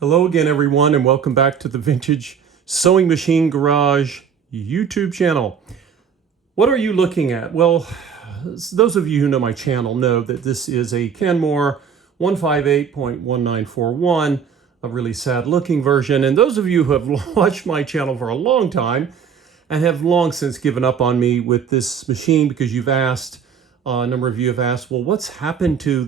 Hello again, everyone, and welcome back to the Vintage Sewing Machine Garage YouTube channel. What are you looking at? Well, those of you who know my channel know that this is a Kenmore 158.1941, a really sad-looking version. And those of you who have watched my channel for a long time and have long since given up on me with this machine because you've asked, a number of you have asked, well, what's happened to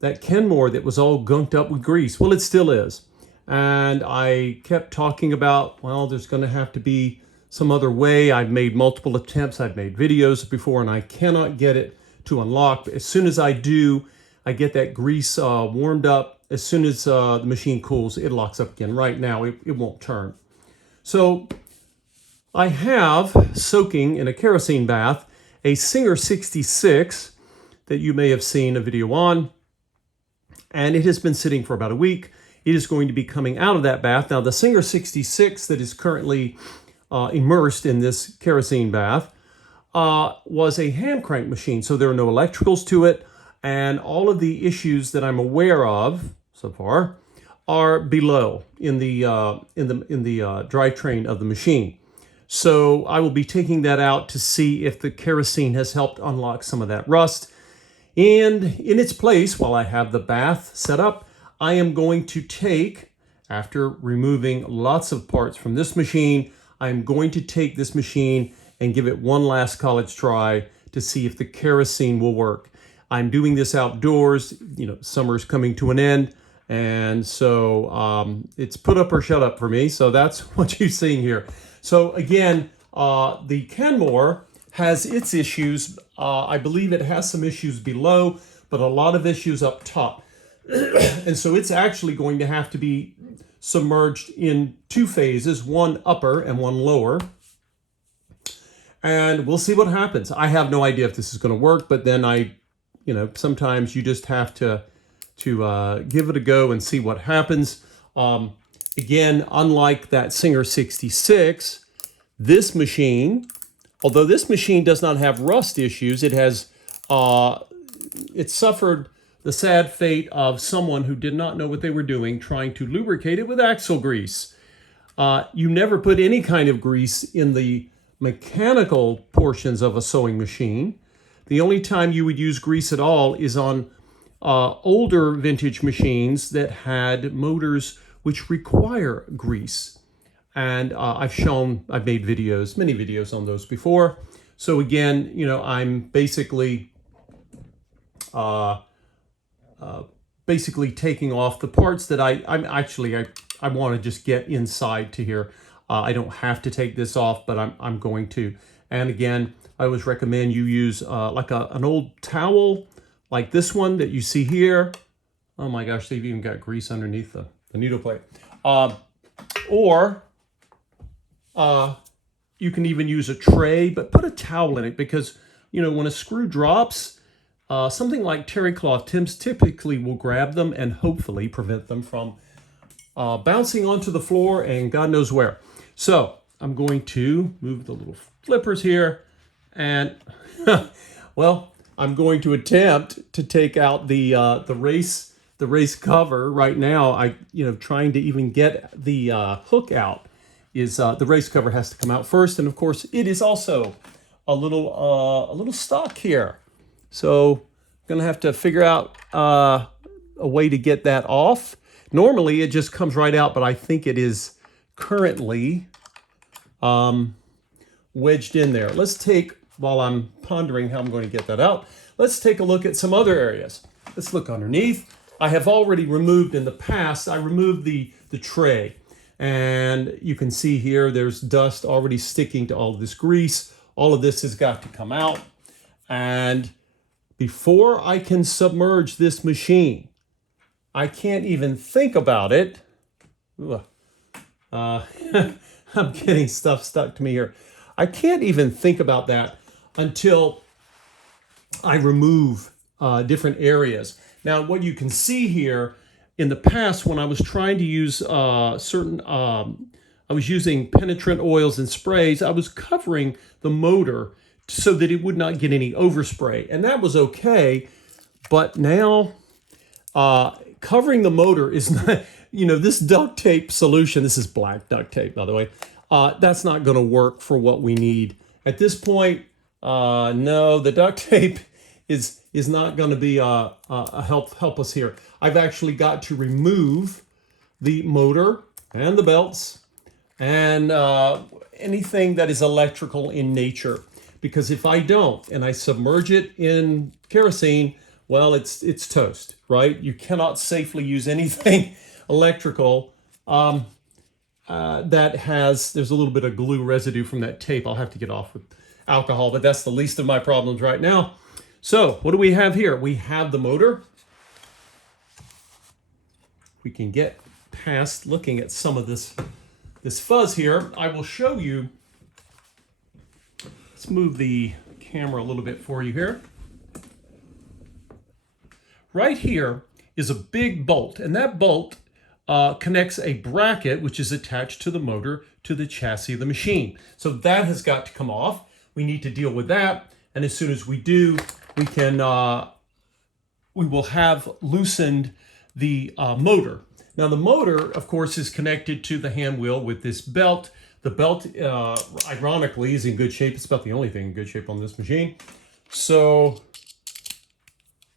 that Kenmore that was all gunked up with grease? Well, it still is. And I kept talking about, well, there's going to have to be some other way. I've made multiple attempts. I've made videos before, and I cannot get it to unlock. As soon as I do, I get that grease warmed up. As soon as the machine cools, it locks up again. Right now, it won't turn. So I have soaking in a kerosene bath a Singer 66 that you may have seen a video on. And it has been sitting for about a week. It is going to be coming out of that bath. Now, the Singer 66 that is currently immersed in this kerosene bath was a hand crank machine, so there are no electricals to it, and all of the issues that I'm aware of so far are below in the drivetrain of the machine. So I will be taking that out to see if the kerosene has helped unlock some of that rust. And in its place, while I have the bath set up, I am going to take, after removing lots of parts from this machine, I'm going to take this machine and give it one last college try to see if the kerosene will work. I'm doing this outdoors, summer's coming to an end, and so it's put up or shut up for me, so that's what you're seeing here. So again, the Kenmore has its issues. I believe it has some issues below, but a lot of issues up top. And so it's actually going to have to be submerged in two phases, one upper and one lower. And we'll see what happens. I have no idea if this is going to work, but then sometimes you just have to give it a go and see what happens. Again, unlike that Singer 66, this machine, although this machine does not have rust issues, it has it suffered the sad fate of someone who did not know what they were doing trying to lubricate it with axle grease. You never put any kind of grease in the mechanical portions of a sewing machine. The only time you would use grease at all is on older vintage machines that had motors which require grease. And I've made videos, many videos on those before. So again, I'm basically taking off the parts that I want to just get inside to here. I don't have to take this off, but I'm going to. And again, I always recommend you use like an old towel, like this one that you see here. Oh my gosh, they've even got grease underneath the needle plate. Or you can even use a tray, but put a towel in it because, when a screw drops, something like terry cloth typically will grab them and hopefully prevent them from bouncing onto the floor and God knows where. So I'm going to move the little flippers here and, well, I'm going to attempt to take out the race cover right now. Trying to even get the hook out is the race cover has to come out first, and of course it is also a little stuck here. So I'm gonna have to figure out a way to get that off. Normally it just comes right out, but I think it is currently wedged in there. While I'm pondering how I'm going to get that out, let's take a look at some other areas. Let's look underneath. I have already removed in the past, I removed the tray. And you can see here, there's dust already sticking to all of this grease. All of this has got to come out. And before I can submerge this machine, I can't even think about it. I'm getting stuff stuck to me here. I can't even think about that until I remove different areas. Now, what you can see here, in the past, when I was trying to use I was using penetrant oils and sprays, I was covering the motor so that it would not get any overspray. And that was okay, but now covering the motor is not, you know, this duct tape solution, this is black duct tape, by the way, that's not going to work for what we need. At this point, no, the duct tape is not going to be a help us here. I've actually got to remove the motor and the belts and anything that is electrical in nature. Because if I don't and I submerge it in kerosene, well, it's toast, right? You cannot safely use anything electrical that there's a little bit of glue residue from that tape. I'll have to get off with alcohol, but that's the least of my problems right now. So what do we have here? We have the motor. We can get past looking at some of this fuzz here. I will show you. Let's move the camera a little bit for you here. Right here is a big bolt, and that bolt connects a bracket which is attached to the motor to the chassis of the machine. So that has got to come off. We need to deal with that, and as soon as we do, we will have loosened the motor. Now the motor, of course, is connected to the hand wheel with this belt. The belt, ironically, is in good shape. It's about the only thing in good shape on this machine. So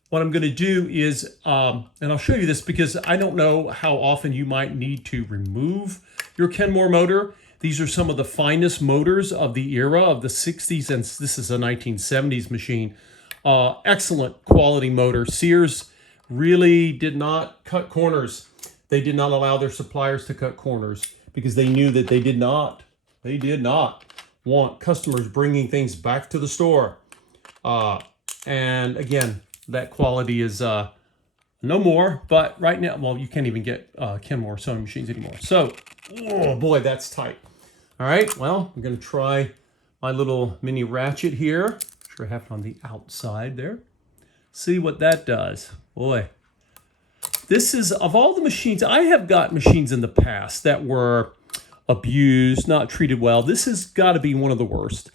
what I'm going to do is, and I'll show you this because I don't know how often you might need to remove your Kenmore motor. These are some of the finest motors of the era of the 60s, and this is a 1970s machine. Excellent quality motor. Sears really did not cut corners. They did not allow their suppliers to cut corners because they knew that they did not want customers bringing things back to the store. And again, that quality is no more, but right now, well, you can't even get Kenmore sewing machines anymore. So, oh boy, that's tight. All right, well, I'm gonna try my little mini ratchet here. Sure I have it on the outside there. See what that does. Boy, this is, of all the machines, I have got machines in the past that were abused, not treated well. This has got to be one of the worst.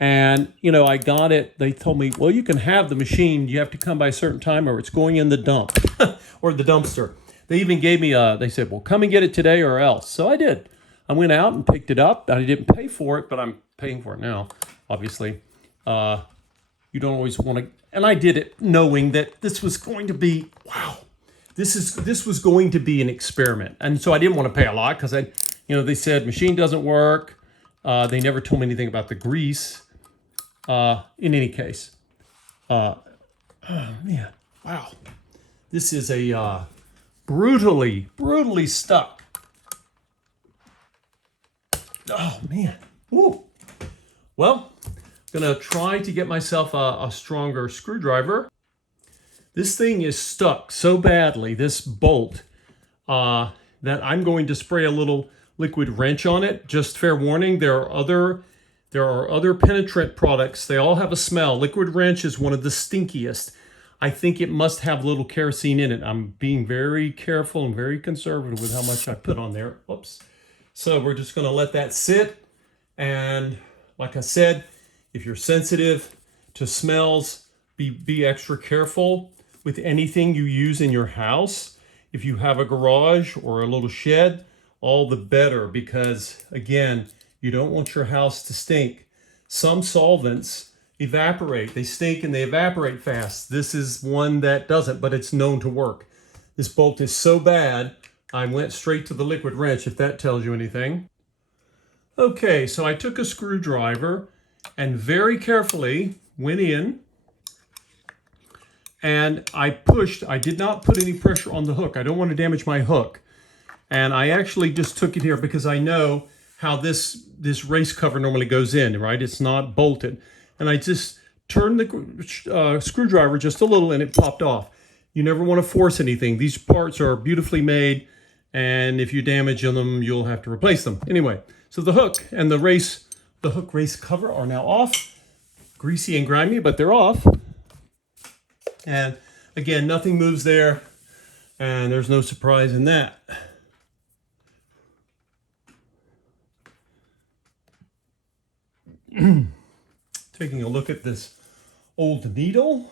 And, you know, I got it. They told me, well, you can have the machine. You have to come by a certain time or it's going in the dump or the dumpster. They even gave me they said, well, come and get it today or else. So I did. I went out and picked it up. I didn't pay for it, but I'm paying for it now, obviously. You don't always want to, and I did it knowing that this was going to be, wow, this was going to be an experiment. And so I didn't want to pay a lot because they said machine doesn't work. They never told me anything about the grease. In any case, oh man, wow. This is a brutally stuck. Oh man, woo. Well, I'm gonna try to get myself a stronger screwdriver. This thing is stuck so badly, this bolt, that I'm going to spray a little liquid wrench on it. Just fair warning, there are other penetrant products. They all have a smell. Liquid wrench is one of the stinkiest. I think it must have a little kerosene in it. I'm being very careful and very conservative with how much I put on there. Oops. So we're just going to let that sit. And like I said, if you're sensitive to smells, be extra careful with anything you use in your house. If you have a garage or a little shed, all the better, because again, you don't want your house to stink. Some solvents evaporate. They stink and they evaporate fast. This is one that doesn't, but it's known to work. This bolt is so bad, I went straight to the liquid wrench, if that tells you anything. Okay, so I took a screwdriver and very carefully went in and I pushed. I did not put any pressure on the hook. I don't want to damage my hook. And I actually just took it here because I know how this race cover normally goes in, right? It's not bolted. And I just turned the screwdriver just a little and it popped off. You never want to force anything. These parts are beautifully made, and if you damage them, you'll have to replace them. Anyway, so the hook and the hook race cover are now off. Greasy and grimy, but they're off. And again, nothing moves there, and there's no surprise in that. Taking a look at this old needle.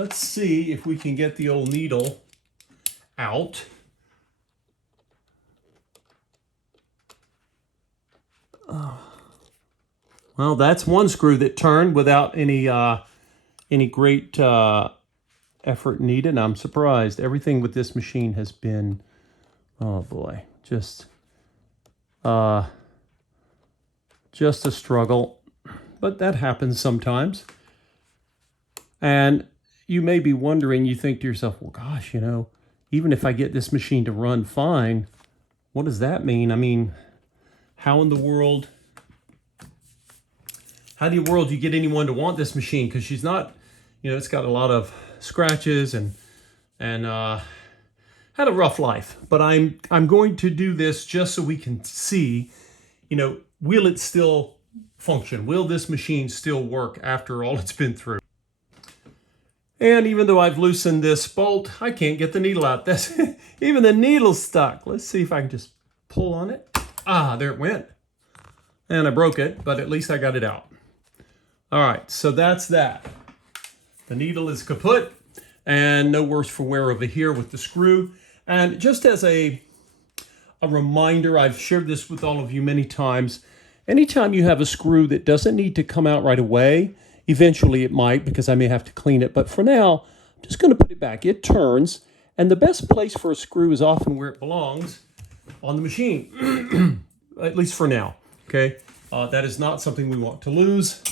let's see if we can get the old needle out. Well, that's one screw that turned without any great effort needed. I'm surprised. Everything with this machine has been, oh boy, just a struggle. But that happens sometimes. And you may be wondering, you think to yourself, well, gosh, you know, even if I get this machine to run fine, what does that mean? I mean, how in the world do you get anyone to want this machine? Because she's not, you know, it's got a lot of scratches and had a rough life. But I'm going to do this just so we can see, you know, will it still function? Will this machine still work after all it's been through? And even though I've loosened this bolt, I can't get the needle out. That's even the needle's stuck. Let's see if I can just pull on it. Ah, there it went. And I broke it, but at least I got it out. All right, so that's that. The needle is kaput and no worse for wear over here with the screw. And just as a reminder, I've shared this with all of you many times. Anytime you have a screw that doesn't need to come out right away, eventually it might because I may have to clean it. But for now, I'm just going to put it back. It turns, and the best place for a screw is often where it belongs on the machine, at least for now, okay? That is not something we want to lose.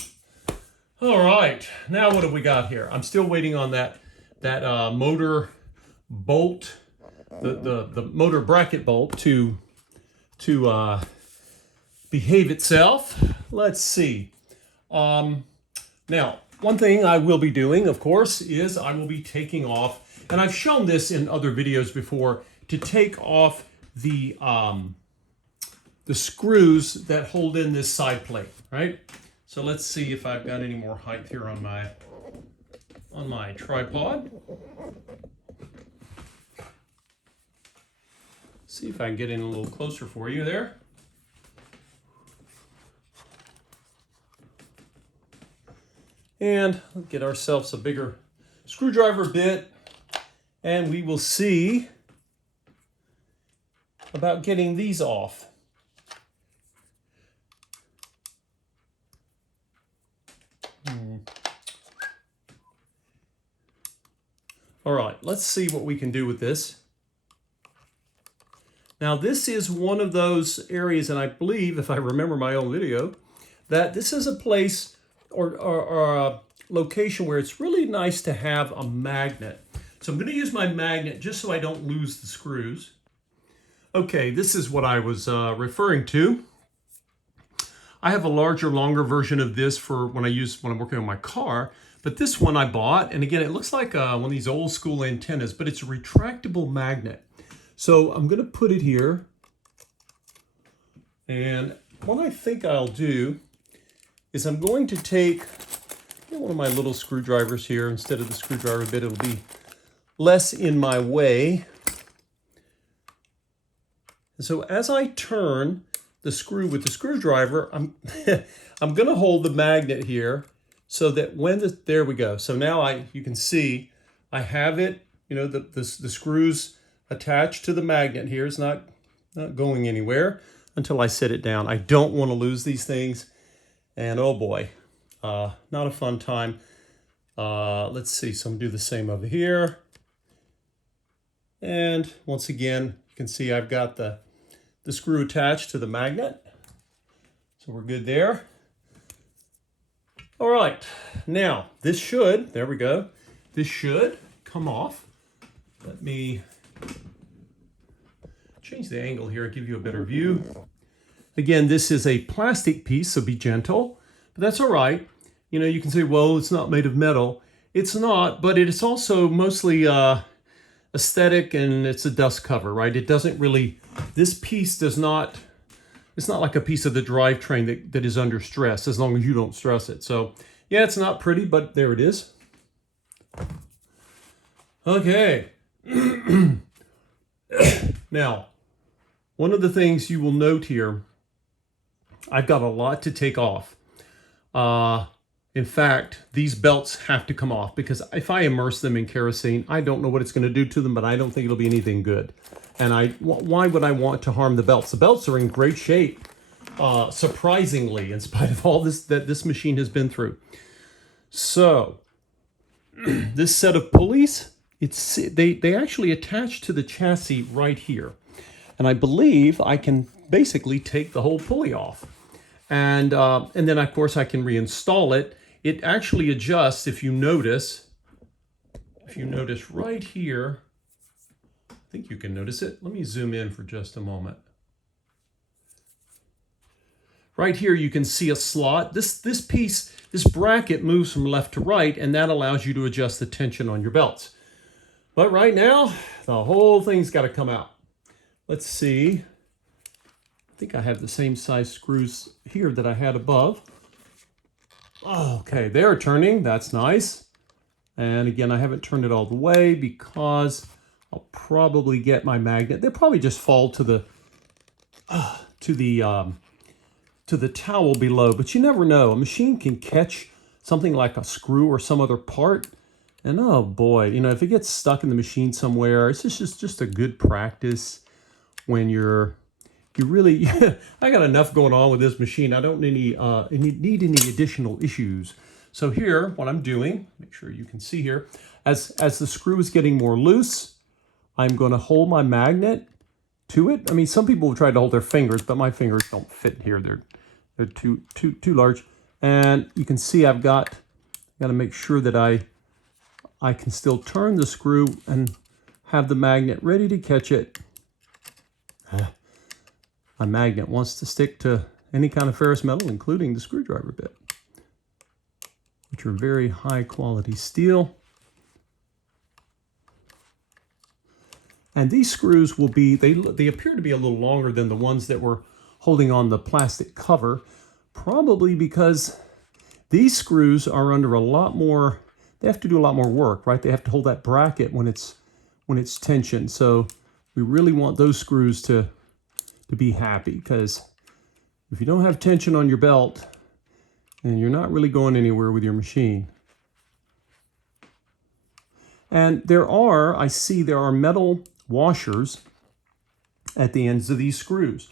All right, now what have we got here? I'm still waiting on that motor bolt, the motor bracket bolt to behave itself. Let's see. Now, one thing I will be doing, of course, is I will be taking off, and I've shown this in other videos before, to take off the screws that hold in this side plate, right? So let's see if I've got any more height here on my tripod. See if I can get in a little closer for you there. And let's get ourselves a bigger screwdriver bit, and we will see about getting these off. All right, let's see what we can do with this. Now, this is one of those areas, and I believe, if I remember my old video, that this is a place or a location where it's really nice to have a magnet. So I'm going to use my magnet just so I don't lose the screws. Okay, this is what I was referring to. I have a larger, longer version of this for when I'm working on my car. But this one I bought, and again, it looks like one of these old school antennas, but it's a retractable magnet. So I'm going to put it here. And what I think I'll do is I'm going to take one of my little screwdrivers here. Instead of the screwdriver bit, it'll be less in my way. And so as I turn the screw with the screwdriver, I'm I'm going to hold the magnet here so that when there we go. So now you can see I have it, you know, the screws attached to the magnet here. It's not going anywhere until I set it down. I don't want to lose these things. And oh boy, not a fun time. Let's see, so I'm gonna do the same over here. And once again, you can see I've got the screw attached to the magnet. So we're good there. All right, now this should, there we go. This should come off. Let me change the angle here and give you a better view. Again, this is a plastic piece, so be gentle, but that's all right. You know, you can say, well, it's not made of metal. It's not, but it is also mostly aesthetic, and it's a dust cover, right? It doesn't really, this piece does not, it's not like a piece of the drivetrain that is under stress, as long as you don't stress it. So yeah, it's not pretty, but there it is. Okay. Now, one of the things you will note here, I've got a lot to take off. In fact, these belts have to come off because if I immerse them in kerosene, I don't know what it's going to do to them, but I don't think it'll be anything good. And why would I want to harm the belts? The belts are in great shape, surprisingly, in spite of all this that this machine has been through. So this set of pulleys, they actually attach to the chassis right here. And I believe I can basically take the whole pulley off. And then, of course, I can reinstall it. It actually adjusts, if you notice right here, I think you can notice it. Let me zoom in for just a moment. Right here, you can see a slot. This bracket moves from left to right, and that allows you to adjust the tension on your belts. But right now, the whole thing's got to come out. Let's see. I think I have the same size screws here that I had above. Okay, they're turning. That's nice. And again, I haven't turned it all the way because I'll probably get my magnet. They'll probably just fall to the towel below, but you never know. A machine can catch something like a screw or some other part, and oh boy, you know, if it gets stuck in the machine somewhere, it's just a good practice when you really, I got enough going on with this machine. I don't need any additional issues. So here, what I'm doing, make sure you can see here, as the screw is getting more loose, I'm going to hold my magnet to it. I mean, some people will try to hold their fingers, but my fingers don't fit here. They're too large. And you can see I've got to make sure that I can still turn the screw and have the magnet ready to catch it. My magnet wants to stick to any kind of ferrous metal, including the screwdriver bit, which are very high quality steel. And these screws will be, they appear to be a little longer than the ones that were holding on the plastic cover, probably because these screws are under a lot more, they have to do a lot more work, right? They have to hold that bracket when it's tensioned. So we really want those screws to be happy, because if you don't have tension on your belt, then you're not really going anywhere with your machine. And I see there are metal washers at the ends of these screws.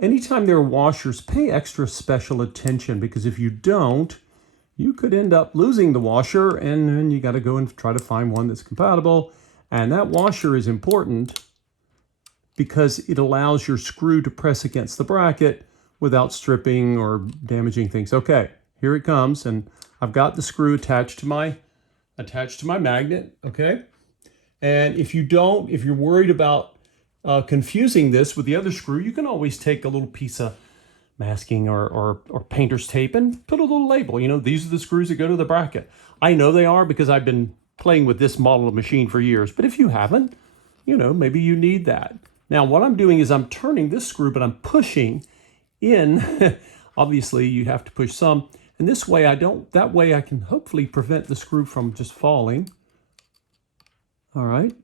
Anytime there are washers, pay extra special attention, because if you don't, you could end up losing the washer, and then you got to go and try to find one that's compatible. And that washer is important because it allows your screw to press against the bracket without stripping or damaging things. Okay, here it comes, and I've got the screw attached to my magnet, okay? And if you're worried about confusing this with the other screw, you can always take a little piece of masking or painter's tape and put a little label. You know, these are the screws that go to the bracket. I know they are because I've been playing with this model of machine for years, but if you haven't, you know, maybe you need that. Now, what I'm doing is I'm turning this screw, but I'm pushing in. Obviously, you have to push some. And this way, that way I can hopefully prevent the screw from just falling. All right.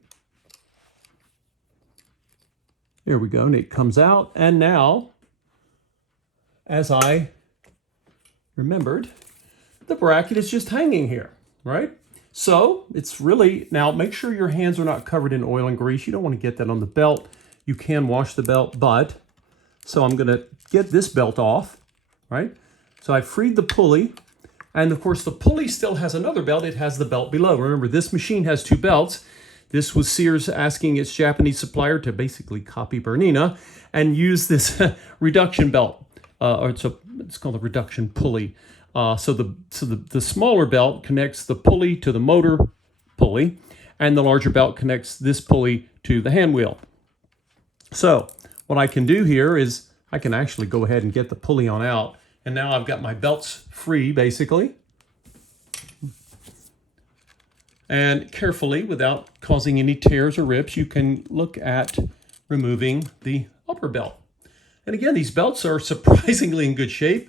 There we go, and it comes out. And now, as I remembered, the bracket is just hanging here, right? So it's really, now make sure your hands are not covered in oil and grease. You don't want to get that on the belt. You can wash the belt, so I'm going to get this belt off, right? So I freed the pulley, and of course the pulley still has another belt. It has the belt below. Remember, this machine has two belts. This was Sears asking its Japanese supplier to basically copy Bernina and use this reduction belt, or it's called a reduction pulley. So the smaller belt connects the pulley to the motor pulley, and the larger belt connects this pulley to the hand wheel. So what I can do here is I can actually go ahead and get the pulley on out, and now I've got my belts free, basically. And carefully, without causing any tears or rips, you can look at removing the upper belt. And again, these belts are surprisingly in good shape.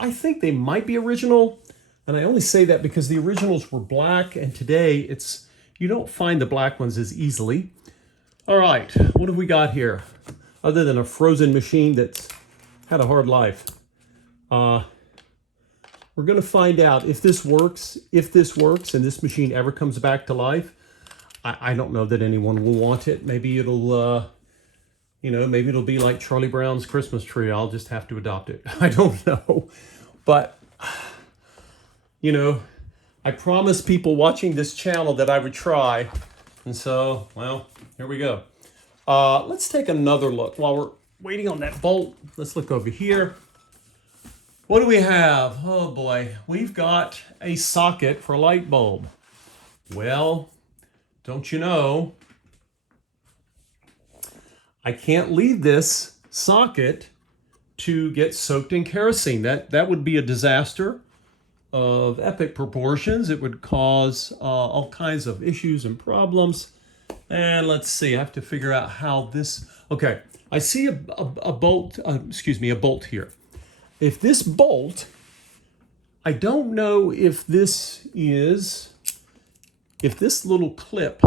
I think they might be original, and I only say that because the originals were black, and today you don't find the black ones as easily. All right, what have we got here? Other than a frozen machine that's had a hard life. We're We're going to find out if this works, and this machine ever comes back to life. I don't know that anyone will want it. Maybe it'll, maybe it'll be like Charlie Brown's Christmas tree. I'll just have to adopt it. I don't know. But, I promised people watching this channel that I would try. And so, well, here we go. Let's take another look. While we're waiting on that bolt, let's look over here. What do we have? Oh boy, we've got a socket for a light bulb. Well, don't you know, I can't leave this socket to get soaked in kerosene. That would be a disaster of epic proportions. It would cause all kinds of issues and problems. And let's see, I have to figure out how this, okay, I see a bolt, a bolt here. If this bolt, I don't know if this little clip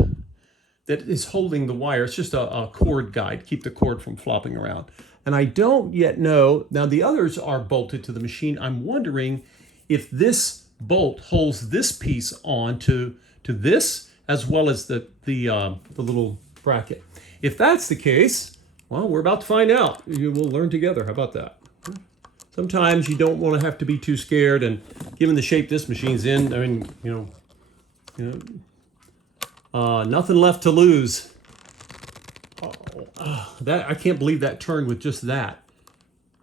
that is holding the wire, it's just a cord guide, keep the cord from flopping around. And I don't yet know, now the others are bolted to the machine. I'm wondering if this bolt holds this piece on to this, as well as the little bracket. If that's the case, well, we're about to find out. We'll learn together. How about that? Sometimes you don't want to have to be too scared, and given the shape this machine's in, I mean, nothing left to lose. That I can't believe that turned with just that,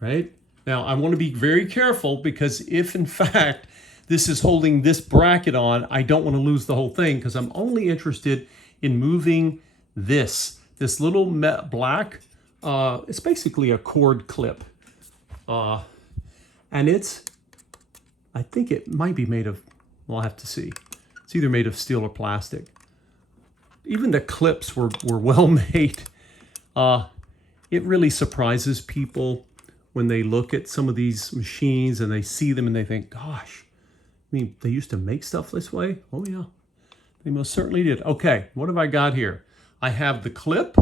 right? Now, I want to be very careful, because if, in fact, this is holding this bracket on, I don't want to lose the whole thing, because I'm only interested in moving this little black, it's basically a cord clip. And I think it might be made of, well, I'll have to see. It's either made of steel or plastic. Even the clips were well made. It really surprises people when they look at some of these machines and they see them and they think, gosh, I mean, they used to make stuff this way? Oh yeah, they most certainly did. Okay, what have I got here? I have the clip,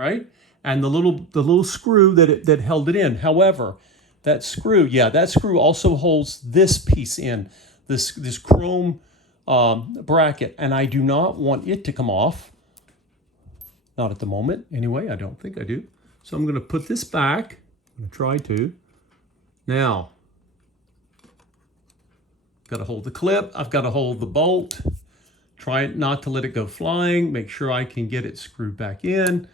right? And the little screw that held it in. However, that screw also holds this piece in, this chrome bracket, and I do not want it to come off. Not at the moment, anyway. I don't think I do. So I'm going to put this back. I'm going to try to. Now, got to hold the clip. I've got to hold the bolt. Try not to let it go flying. Make sure I can get it screwed back in.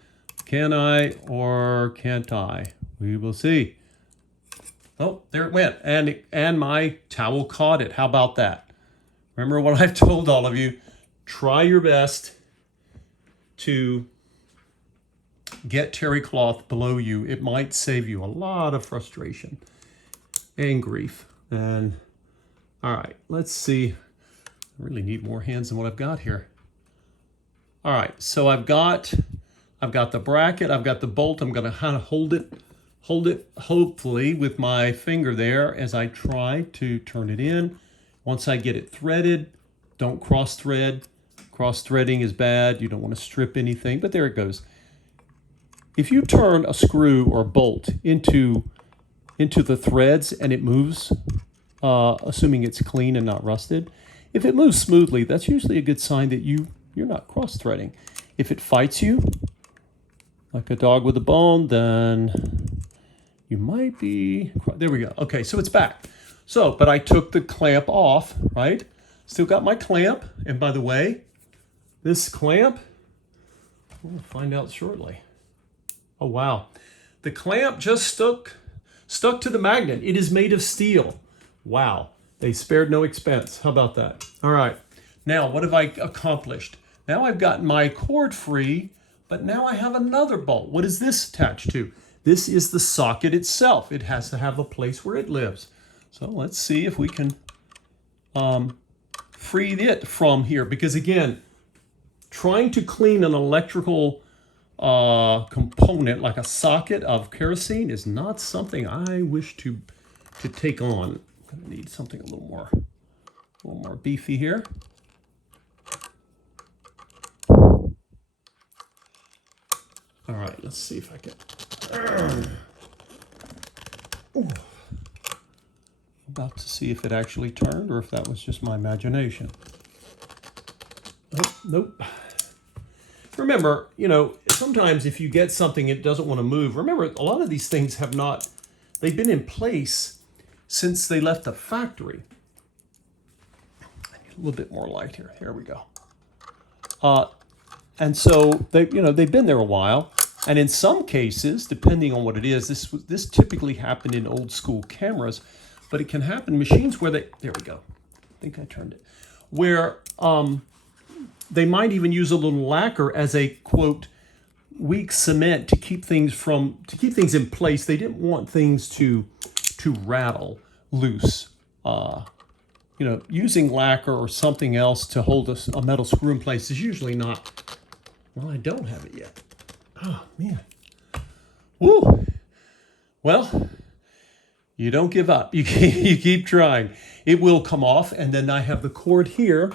Can I or can't I? We will see. Oh, there it went. And my towel caught it. How about that? Remember what I've told all of you. Try your best to get terry cloth below you. It might save you a lot of frustration and grief. And all right, let's see. I really need more hands than what I've got here. All right, so I've got the bracket, I've got the bolt. I'm going to kind of hold it hopefully with my finger there as I try to turn it in. Once I get it threaded, don't cross thread. Cross threading is bad. You don't want to strip anything, but there it goes. If you turn a screw or a bolt into the threads and it moves, assuming it's clean and not rusted, if it moves smoothly, that's usually a good sign that you're not cross threading. If it fights you, like a dog with a bone, then you might be, there we go. Okay, so it's back. So, but I took the clamp off, right? Still got my clamp. And by the way, this clamp, we'll find out shortly. Oh, wow. The clamp just stuck to the magnet. It is made of steel. Wow. They spared no expense. How about that? All right. Now, what have I accomplished? Now I've gotten my cord free, but now I have another bolt. What is this attached to? This is the socket itself. It has to have a place where it lives. So let's see if we can free it from here. Because again, trying to clean an electrical component like a socket of kerosene is not something I wish to take on. I'm gonna need something a little more beefy here. All right, let's see if I can. About to see if it actually turned or if that was just my imagination. Oh, nope. Remember, you know, sometimes if you get something it doesn't want to move, remember a lot of these things have not, they've been in place since they left the factory. I need a little bit more light here. Here we go. And so they, you know, they've been there a while. And in some cases, depending on what it is, this typically happened in old school cameras, but it can happen in machines where there we go. I think I turned it. Where they might even use a little lacquer as a, quote, weak cement to keep things in place. They didn't want things to rattle loose. You know, using lacquer or something else to hold a metal screw in place is usually not. Well, I don't have it yet. Oh, man. Woo. Well, you don't give up. You keep trying. It will come off, and then I have the cord here,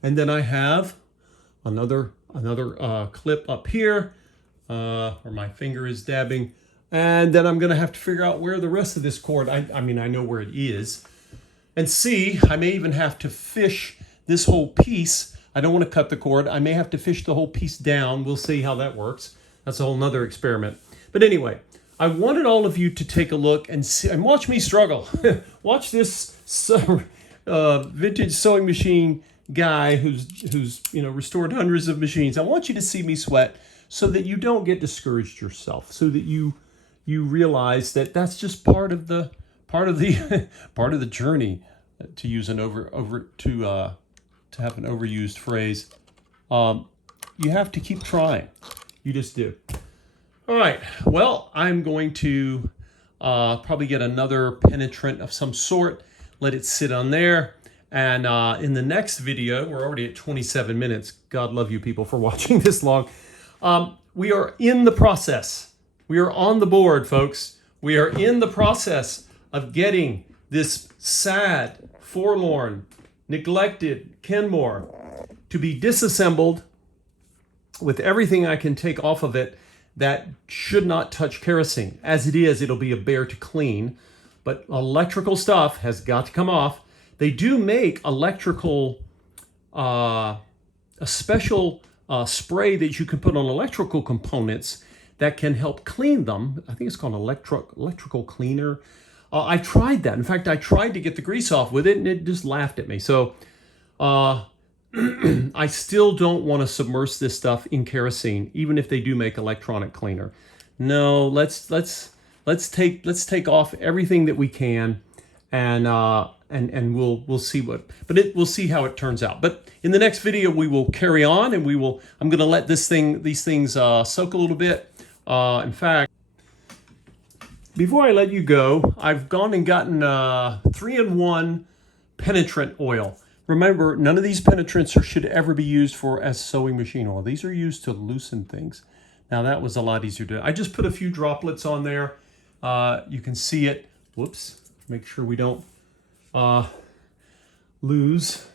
and then I have another clip up here where my finger is dabbing, and then I'm going to have to figure out where the rest of this cord, I mean, I know where it is, and see, I may even have to fish this whole piece. I don't want to cut the cord. I may have to fish the whole piece down. We'll see how that works. That's a whole nother experiment. But anyway, I wanted all of you to take a look and see, and watch me struggle. Watch this vintage sewing machine guy who's you know restored hundreds of machines. I want you to see me sweat so that you don't get discouraged yourself, so that you realize that that's just part of the journey, to use an to have an overused phrase. You have to keep trying. You just do. All right. Well, I'm going to probably get another penetrant of some sort, let it sit on there. And in the next video, we're already at 27 minutes. God love you people for watching this long. We are in the process. We are on the board, folks. We are in the process of getting this sad, forlorn, neglected Kenmore to be disassembled with everything I can take off of it that should not touch kerosene. As it is, it'll be a bear to clean, but electrical stuff has got to come off. They do make electrical, a special spray that you can put on electrical components that can help clean them. I think it's called electrical cleaner. I tried that. In fact, I tried to get the grease off with it and it just laughed at me. So I still don't want to submerge this stuff in kerosene, even if they do make electronic cleaner. No, let's take off everything that we can, and we'll see we'll see how it turns out. But in the next video, we will carry on, and I'm going to let these things soak a little bit. In fact, before I let you go, I've gone and gotten 3-in-1 penetrant oil. Remember, none of these penetrants should ever be used as sewing machine oil. These are used to loosen things. Now that was a lot easier to do. I just put a few droplets on there. You can see it. Whoops. Make sure we don't lose.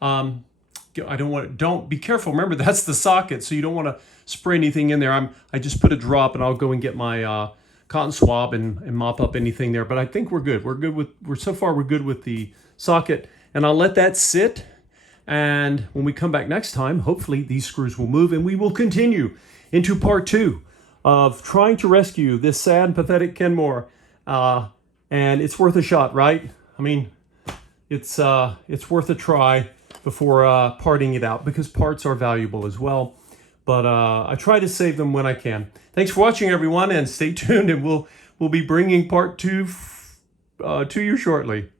Don't be careful. Remember, that's the socket, so you don't want to spray anything in there. I just put a drop, and I'll go and get my cotton swab and mop up anything there. But I think we're good. We're good with the socket. And I'll let that sit, and when we come back next time, hopefully these screws will move, and we will continue into part 2 of trying to rescue this sad and pathetic Kenmore. And it's worth a shot, right? I mean, it's worth a try before parting it out, because parts are valuable as well. But I try to save them when I can. Thanks for watching, everyone, and stay tuned, and we'll be bringing part 2 to you shortly.